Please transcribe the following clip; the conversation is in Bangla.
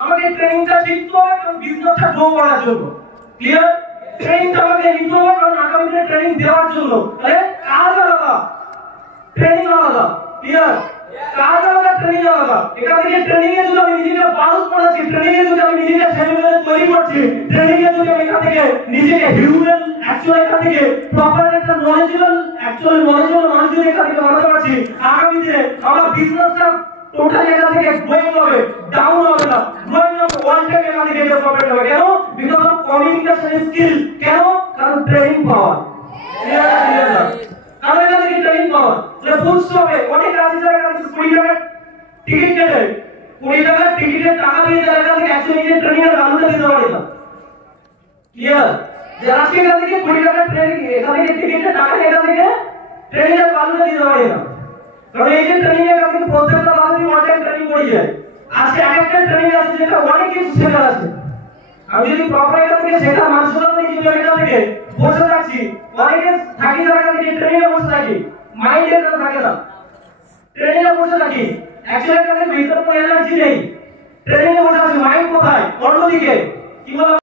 আমাকে ট্রেনিংটা শিখতে হবে কারণ বিজনেসটা গ্রো করার জন্য। ক্লিয়ার? ট্রেনিংটা আমাকে নিতে হবে কারণ আগামী দিনে ট্রেনিং দেওয়ার জন্য। তাহলে কাজ আলাদা, ট্রেনিং আলাদা। ক্লিয়ার? কাজ আলাদা, ট্রেনিং আলাদা। এখান থেকে ট্রেনিং এ যদি আমি নিজেকে বারুদ পড়াচ্ছি, ট্রেনিং এ যদি আমি নিজেকে সেমিনারে তৈরি করছি, ট্রেনিং এ যদি আমি এখান থেকে নিজেকে হিউম্যান অ্যাকচুয়ালি এখান থেকে প্রপার একটা নলেজেবল মানুষ যদি এখান থেকে বানাতে পারছি, আগামী দিনে আমার বিজনেসটা টোটালি এখান থেকে গ্রোইং হবে, ডাউন হবে না, গ্রোইং হবে, ওয়ান টাইম এখান থেকে এটা প্রফিট হবে। কেন? Because of communication skill. কেন? কারণ ট্রেনিং পাওয়ার। কারণ এখান থেকে ট্রেনিং পাওয়ার বুঝতে হবে। অনেক আছে যারা এখান থেকে 20 টাকা টিকিট কেটে 20 টাকা টিকিটের টাকা দিয়ে যারা এখান থেকে অ্যাকচুয়ালি নিজের ট্রেনিং এর ভ্যালুটা দিতে পারে না। ক্লিয়ার? যারা আজকে এখান থেকে 20 টাকা ট্রেনিং এখান থেকে টিকিটের টাকা দিয়ে এখান থেকে ট্রেনিং এর ভ্যালুটা দিতে পারে না। কারণ এই যে ট্রেনিং এর এখান থেকে প্রত্যেকটা মানুষ ওয়ান টাইম ট্রেনিং করে যায়। আজকে একটা ট্রেনিং আছে যেটা অনেক কিছু শেখার আছে। আমি যদি প্রপার এখান থেকে শেখা মানুষগুলো নিজে এখান থেকে বসে থাকছি, অনেকে থাকি যারা এখান থেকে ট্রেনিং এ বসে থাকি, মাইন্ড এর থাকে না, ট্রেনিং এ বসে থাকি, অ্যাকচুয়ালি এখানে ভিতরে কোনো এনার্জি নেই, ট্রেনিং এ বসে আছি, মাইন্ড কোথায়? অন্যদিকে। কি বলা